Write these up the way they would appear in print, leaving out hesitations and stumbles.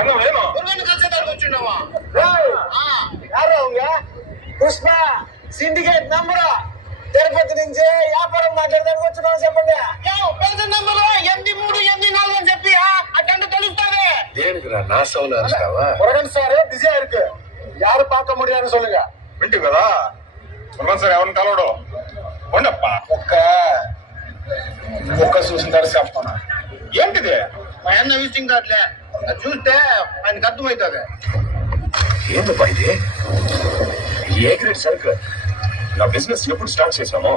என்ன வேணும்? முருகன் கல்ச்சர் வச்சுடுவா. யாரு அவங்க? పుష్ప సిండికేట్ నంబరు తిరుపతి నుంచి వ్యాపారం మాట్లాడడానికి వచ్చినాం. చెప్పండి. పేద నంబరు 83 84 అని చెప్పి అటెండ్ తెలుస్తావే. దేనికిరా నా సౌలు అరుస్తావా? మురుగన్ సార్ బిజీயா இருக்கு. யாரு பார்க்க முடியாதுன்னு சொல்லுங்க. వింటి కదా మురుగన్ సార్ ఎవరిని కలవడు ఉండప్ప. ఒక్క చూసిన తర్వాత చెప్పనా ఏంటిది? మా అన్న విజిటింగ్ కార్డులే, అది చూస్తే ఆయనకు అర్థమవుతుంది. ఏందప్పా ఇది? ఏ గ్రేడ్ సరుకు? నా బిజినెస్ ఎప్పుడు స్టార్ట్ చేసామో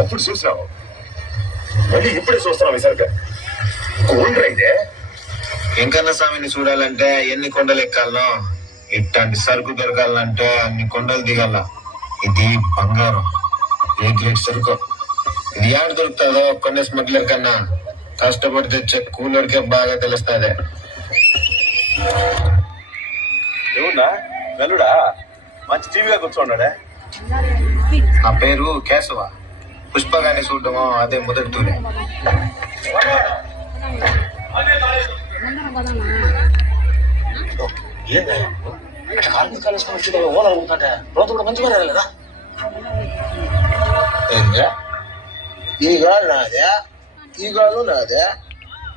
అప్పుడు చూసినాము, మళ్ళీ ఇప్పుడే చూస్తున్నాం ఈ సరుకు. గోల్డ్ ఇదే. వెంకన్న స్వామిని చూడాలంటే ఎన్ని కొండలు ఎక్కాలనో, ఇట్లాంటి సరుకు దొరకాలంటే అన్ని కొండలు దిగాల. ఇది బంగారం, ఏ గ్రేడ్ సరుకు. ఇది యాడ్ దొరుకుతుందో కొండ స్మగ్లర్ కన్నా కష్టపడి తెచ్చే కూలర్కే బాగా తెలుస్తుంది. ఏమున్నా వెల్లుడా మంచి టీవీగా కూర్చోండే. ఆ పేరు కేశవ. పుష్పగాని చూడటమో అదే మొదటి తూలే. ఈ గాలు నాదే, ఈ గాలు నాదే.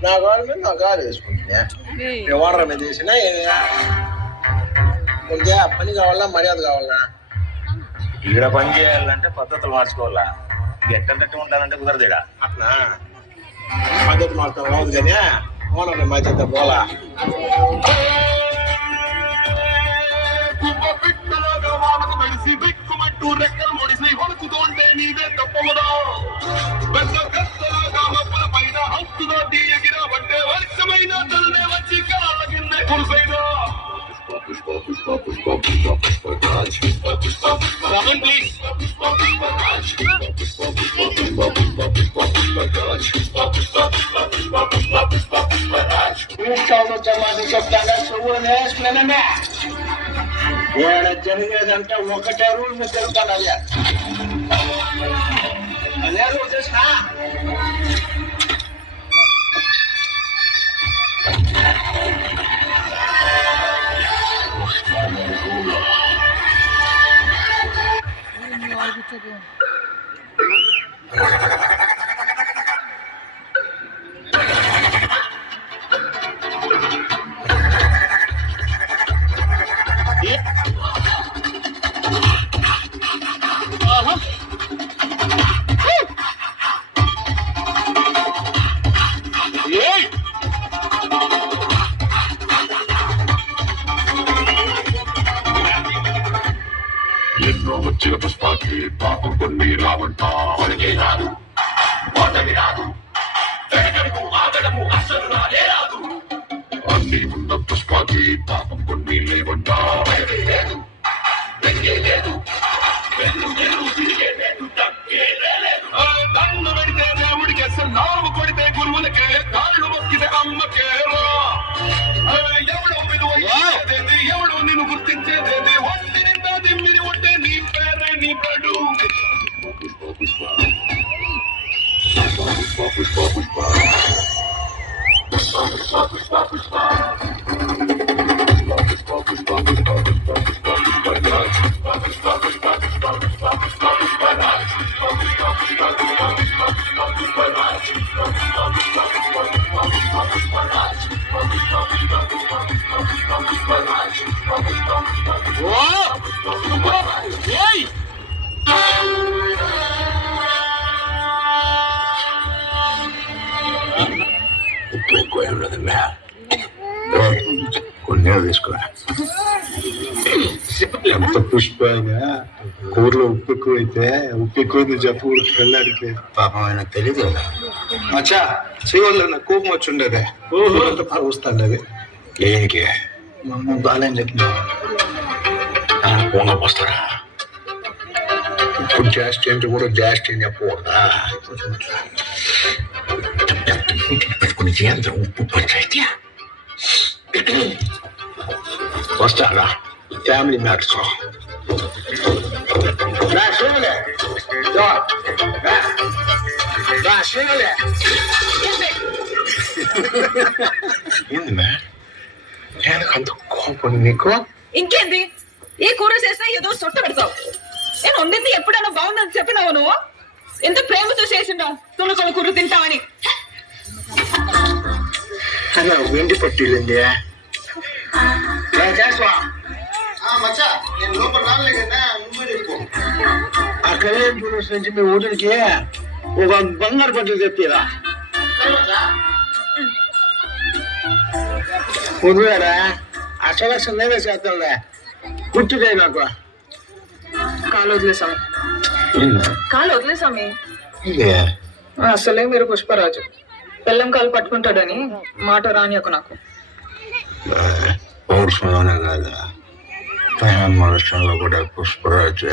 నా గాలు మీద నా గాలు వేసుకుంటున్నా. వ్యవహారం మీద వేసినా పని కావాలా, మర్యాద కావాలా? ఈడ పని చేయాలంటే పద్ధతులు మార్చుకోవాలా. ఎట్టంటే ఉంటానంటే కుదరదు. ఈడ అట్లా పద్ధతి మార్చడం రాదు కానీ ఓనర్ మధ్య పోలా. బిక్కుమంటూ రెక్కలు ముడిసి హొడుకుతోంటే నీదే తప్పవదా? పెద్ద కష్టలాగా మబ్బుల పైన హక్కులో తీయగిరా పట్టే వర్షమైన తల్లి వచ్చి కాళ్ళ కింద కురిసైనా. పుష్ప పుష్ప పుష్ప పుష్ప పుష్ప రాజ్ పుష్ప పుష్ప పుష్ప రమన్ ప్లీజ్ పుష్ప పుష్ప రాజ్ పుష్ప పుష్ప పుష్ప పుష్ప పుష్ప పుష్ప పుష్ప రాజ్ పుష్ప పుష్ప పుష్ప పుష్ప పుష్ప పుష్ప పుష్ప రాజ్. చెప్తాను చెవులు నేర్చుకున్నానన్నా. ఏడ జరిగేదంటే ఒకటే రూల్ మీద తెలుస్తాను. అదే రూల్ చేసిన ఎన్నో వచ్చిన పుష్పాకి పాపం కొన్ని రావంటా. అడిగే రాదు, వాటమి రాదు, వెనకడుగు ఆగడము అసలు రాలే రాదు. అన్ని ఉన్న పుష్పాకి పాపం కొన్ని లేవంటా. అడిగే లేదు, వెంగే లేదు, వెన్ను లేదు, తిరిగే లేదు, తగ్గే లేదు. దండ పెడితే దేవుడికి అసలు నావు కొడితే గురువులకే, కాళ్ళు మొక్కితే అమ్మకేరా. ఎవడో విలువ ఇచ్చేదేది, ఎవడో నిన్ను గుర్తించేదేది. ఒంటి నిండా దిమ్మిరి ఉంటే నీ పేరే నీ పడు. పుష్ప పుష్ప పుష్ప పుష్ప పుష్ప పుష్ప పుష్ప పుష్ప ఉప్పు ఎక్కువ ఉండదులే. కొన్ని తీసుకో. ఎంత పుష్పగా కూరలో ఉప్పు ఎక్కువైతే ఉప్పు ఎక్కువైంది చెప్పు పిల్లాడికి. పాపం ఆయన తెలియదు కదా. మచ్చా చేయవల్ల నాకు కోపం వచ్చి ఉండేది. వస్తాండేది ఏంటి మమ్మ బాగాలేని చెప్తున్నా. పోనా వస్తారా? ఇప్పుడు జాస్తి అంటే కూడా జాస్తి అని చెప్పకూడదా? పెట్టుకుని చేయాలి ఉప్పు పంచాయతీ. వస్తారా? Family matters. ఏంది మ్యా? అంత కోపం నీకు? ఇంకేంది? ఏ కూర చేసినా ఏదో సొట్ట పెడతావు. నేను వండింది ఎప్పుడైనా బాగుందని చెప్పినావు నువ్వు? ఎంత ప్రేమతో చేసిండా తులకొల కూర తింటావని. అలా వెండి పట్టిల్లింది. మచ్చా నేను లోపల రాలే కదా, నువ్వే చెప్పు. ఆ కళ్యాణ్ జ్యువెలర్స్ నుంచి మీ ఊరికి ఒక బంగారు పట్టు తెప్పిరా. వదిలేరా ఆ సెలక్షన్ నేనే చేస్తానులే, గుర్తుకే నాకు. కాలు వదిలేసామి, కాలు వదిలేసామి. ఇదే అసలే మీరు పుష్పరాజు బెల్లం కాలు పట్టుకుంటాడని మాట రానియకు నాకు. పౌరుషంలోనే కాదు, మనుషంలో కూడా పుష్పరాజు.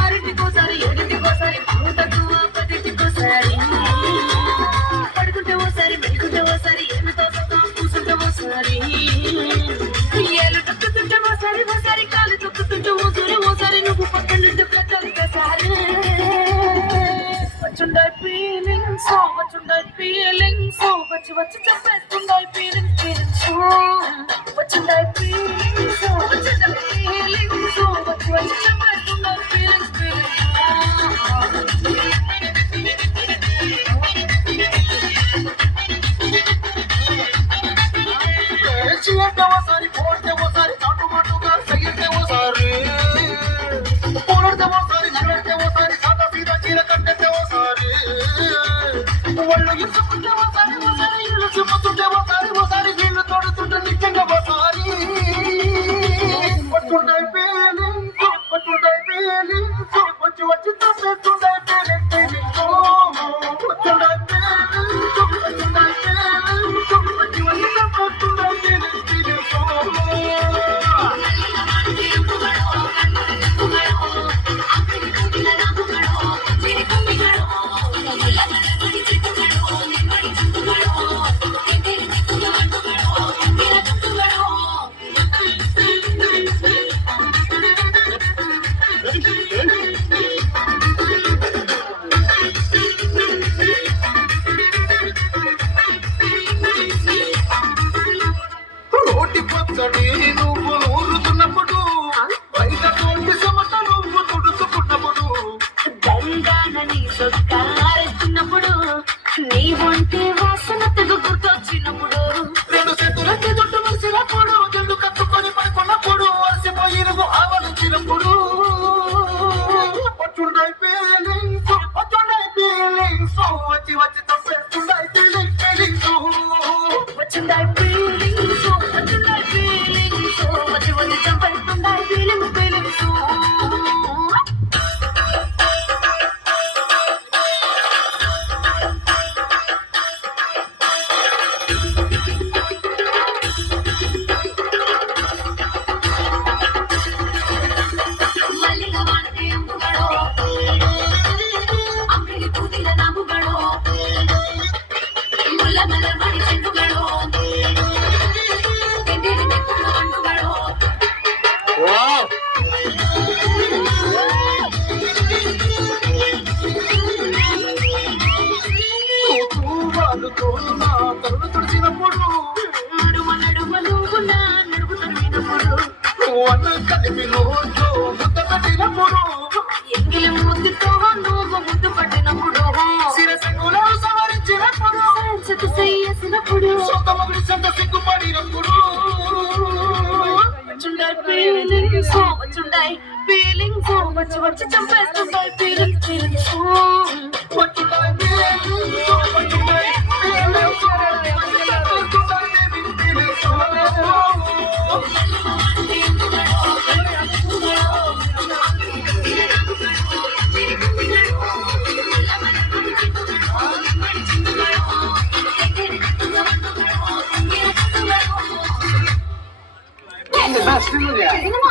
ఆరింటికోసారి ఏడింటికోసారి పదింటికోసారి పడుకుంటే ఓసారి మెలుకుంటే ఓసారి ఏమితో కూర్చుంటే ఓసారి ఏళ్ళు తొక్కుతుంటే ఓసారి ఓసారి కాలు తొక్కుతుంటే ఓసారి ఓసారి నువ్వు పక్కనుంటే ప్రకారిసారి వచ్చుండాయి ఫీలింగ్స్ వచ్చి వచ్చి చెప్పేస్తుండాయి ఫీలింగ్స్ వచ్చుండాయి ఫీలింగ్స్ వచ్చి వచ్చి చెప్పేస్తుండాయి ఫీలింగ్స్. ఓసారి పోతే ఓసారి చాటుమాటుగా సయ్యితే ఓసారి పోరాడితే ఓసారి నడితే ఓసారి సాదా సీదా చీర కట్టేస్తే ఓసారి వాళ్ళు ఇసుకుంటే ఓసారి ఓసారి ఇల్లు చుమ్ముతుంటే ఓసారి ఓసారి వీళ్ళు తోడుతుంటే నిజంగా ఓసారి పట్టుకుంటాయి ఫీలింగ్స్ వచ్చి వచ్చి తప్పేస్తుంటాయి ఫీలింగ్స్ వచ్చుంటాయి ఫీలింగ్స్ వచ్చి వచ్చి తప్పేస్తుంటాయి ఫీలింగ్స్. రోటి పచ్చడి నువ్వు నూరుతున్నప్పుడు బయట తోటి సమట నువ్వు తుడుచుకున్నప్పుడు బంగానని సొక్కారెత్తున్నప్పుడు నీ ఒంటి వాసన తెగ గుర్తొచ్చినప్పుడు రెండు చేతులకి జుట్టు మలిసినప్పుడు జల్లు కట్టుకొని పడుకున్నప్పుడు అలసిపోయి నువ్వు ఆవలించినప్పుడు వచ్చుండాయి ఫీలింగ్స్ వచ్చి వచ్చి తప్పేస్తుండాయి ఫీలింగ్స్. వచ్చిందాయి ఫీలింగ్స్ వచ్చి వచ్చి చంపేస్తుండాయి ఫీలింగ్స్. తుడిచినప్పుడు నడుమ నా నడుము తరిగినప్పుడు కలిపి రోజు ముద్ద పెట్టినప్పుడు ఎంగిలి ముద్దుతో నువ్వు ముద్దు పట్టినప్పుడు శిరసంగులో సవరించినప్పుడు చేసినప్పుడు సొంత మొగుడి సొంత సిగ్గుపడినప్పుడు వచ్చుండాయి ఫీలింగ్స్ వచ్చి వచ్చి చంపేస్తుంటాయి ఫీలింగ్స్. వచ్చుండాయి ఫీలింగ్స్ వచ్చుండాయి ఫీలింగ్స్ సినిమా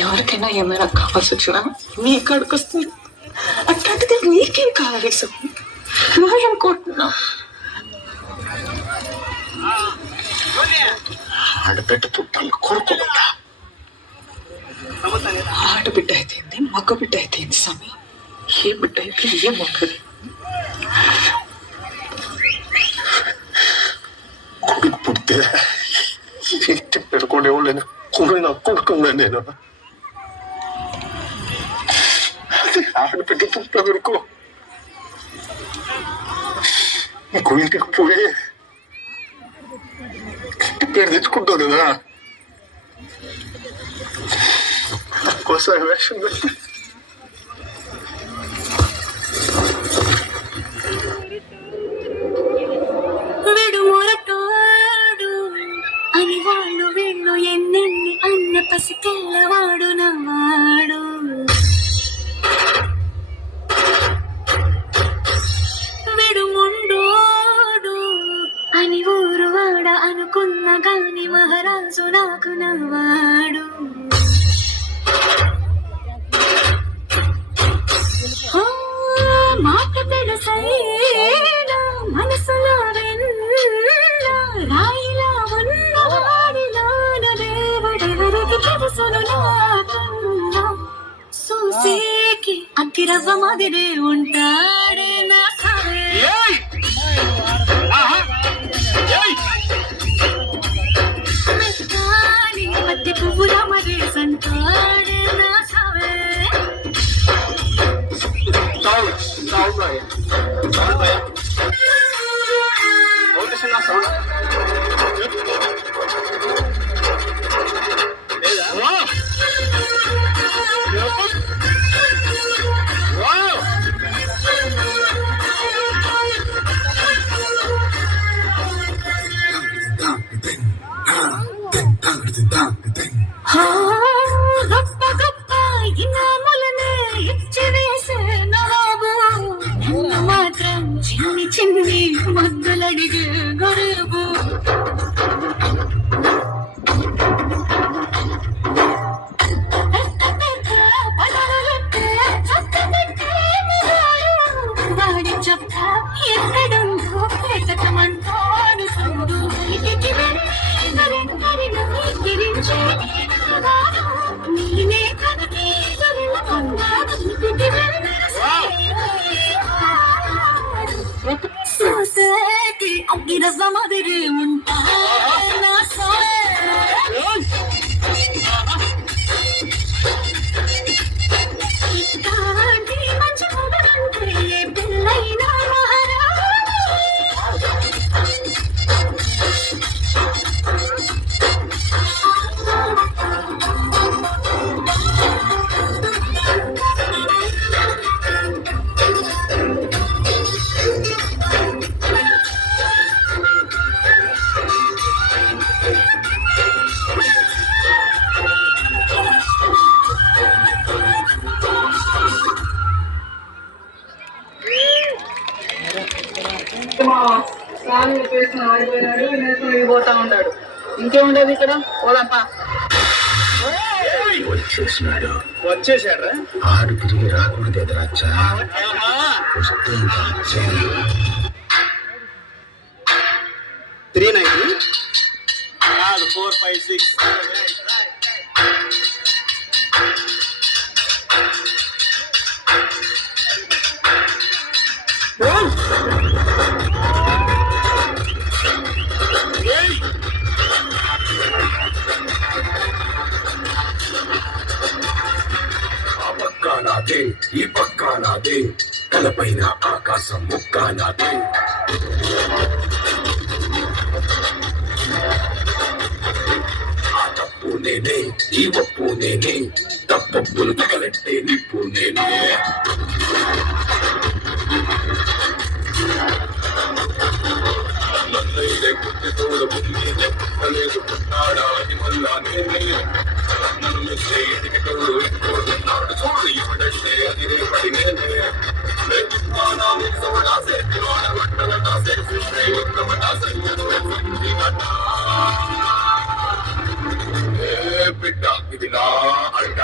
ఎవరికైనా ఏమైనా కావాల్సి వచ్చినా మీ కాడికి వస్తుంది. అట్లాంటిది నీకేం కావాలి స్వామి? నువ్వేం కోరుతున్నావు? ఆడబిడ్డ పుట్టాలి కోరుకోకుండా ఆడబిడ్డ అయితేంది, మగ బిడ్డ అయితేంది స్వామి? ఏ బిడ్డ అయితే ఏముంటుంది? కొడుకు పుడితే ఇంటి పెట్టుకునే వాళ్ళని కొడుకు కొడుకున్నా నేను ఆడబిడ్డ పుట్టదనుకో ఇంకో ఇంటికి పోయి ఇంటి పేరు తెచ్చుకుంటావు కదా కోసం వేషం పెట్టి అని వాళ్ళు వీళ్ళు ఎన్నెన్ని అన్న పసికెళ్ళవాడు నవ్వాడు. విడుముండోడు అని ఊరు వాడ అనుకున్న గాని మహారాజు నాకు నవ్వాడు. మాట తెలుసైనా మనసులో రాయిలా ఉన్నవాడిలోన దేవుడెవరికి తెలుసును నాకన్నా. సూసేకి అగ్గిరవ్వ మాదిరే ఉంటాడే నా సరే. మెత్తాని పత్తి పువ్వుల మరే సంటాడే నా సవే. గొప్ప గొప్ప ఇనాములనే ఇచ్చి వేసే నవాబు నన్ను మాత్రం చిన్ని చిన్ని మద్దులడిగే గరీబు. వాడి చెప్ప ఎక్కడుందో వెతకమంటాడు చూడు. నేనే కనకే సోసేకి అగ్గిరవ్వ మాదిరి ఉంటా నా సోరే. ఇట్లాంటి మంచి మొదలంటే పిల్లైనా మహారాజు. స్వామి చెప్పేసి ఆడిపోయినాడు, వినేసుకుని పోతా ఉన్నాడు. ఇంకేముండదు ఇక్కడ. పోదాంపా. వచ్చేసాడు. ఆడు తిరిగి రాకూడదు ఎదురచ్చా. వస్తే ఇంకా 390 కాదు 4 5 6. ఆ పక్క నాదే ఈ పక్క నాదే తలపైన ఆకాశం ముక్క నాదే. ఆ తప్పు నేనే ఈ ఒప్పు నేనే తప్పప్పులు తగలెట్టే నిప్పు నేనే. నన్నైతే పుట్టి తోడముంది పుట్టలేదు పుట్టాడా అని మళ్ళా నేనే. నన్ను చేయటికి తోడు ఎక్కుతున్నాడు చూడు ఇప్పుడంటే అది రేపటి నేనే. బిడ్డ ఇది నా అడ్డ.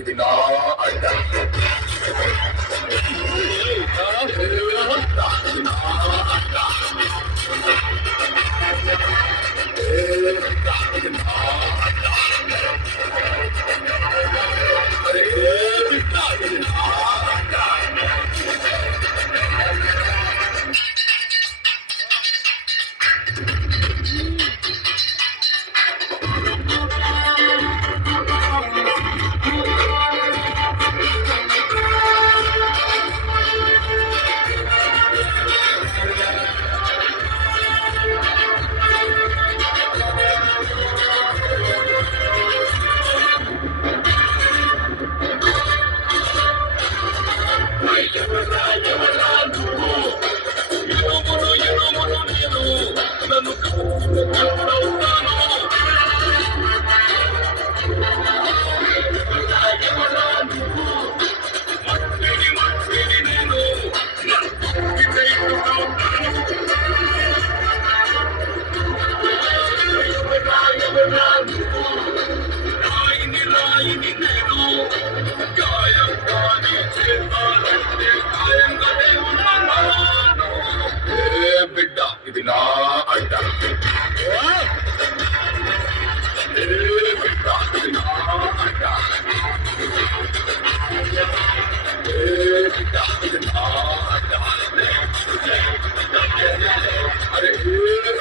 ఇది నా అడ్డ బిడ్డ ఇది నా అడ్డ బిడ్డ ఇది నా అడ్డ బిడ్డ ఇది నా అడ్డ అరే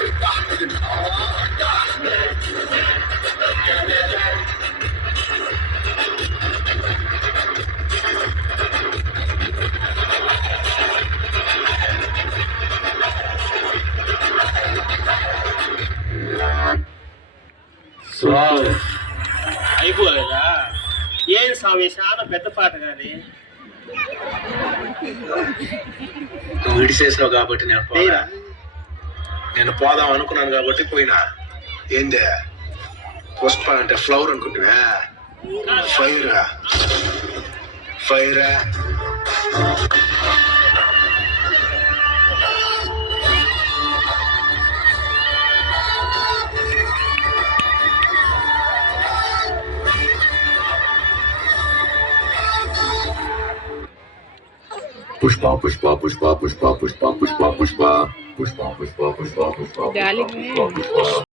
బిడ్డ ఇది నా అడ్డ అయిపోలేదా ఏం స్వామి చాలా పెద్ద పాట కానీ నువ్వు విడిచేసావు కాబట్టి నేను పోదాం అనుకున్నాను కాబట్టి పోయినా. ఏందే పుష్ప అంటే ఫ్లవర్ అనుకుంటున్నా, ఫైరా పుష్ప పుష్ప పుష్ప పుష్ప పుష్ప పుష్ప పుష్ప పుష్ప పుష్ప పుష్ప పుష్ప పుష్ప పుష్ప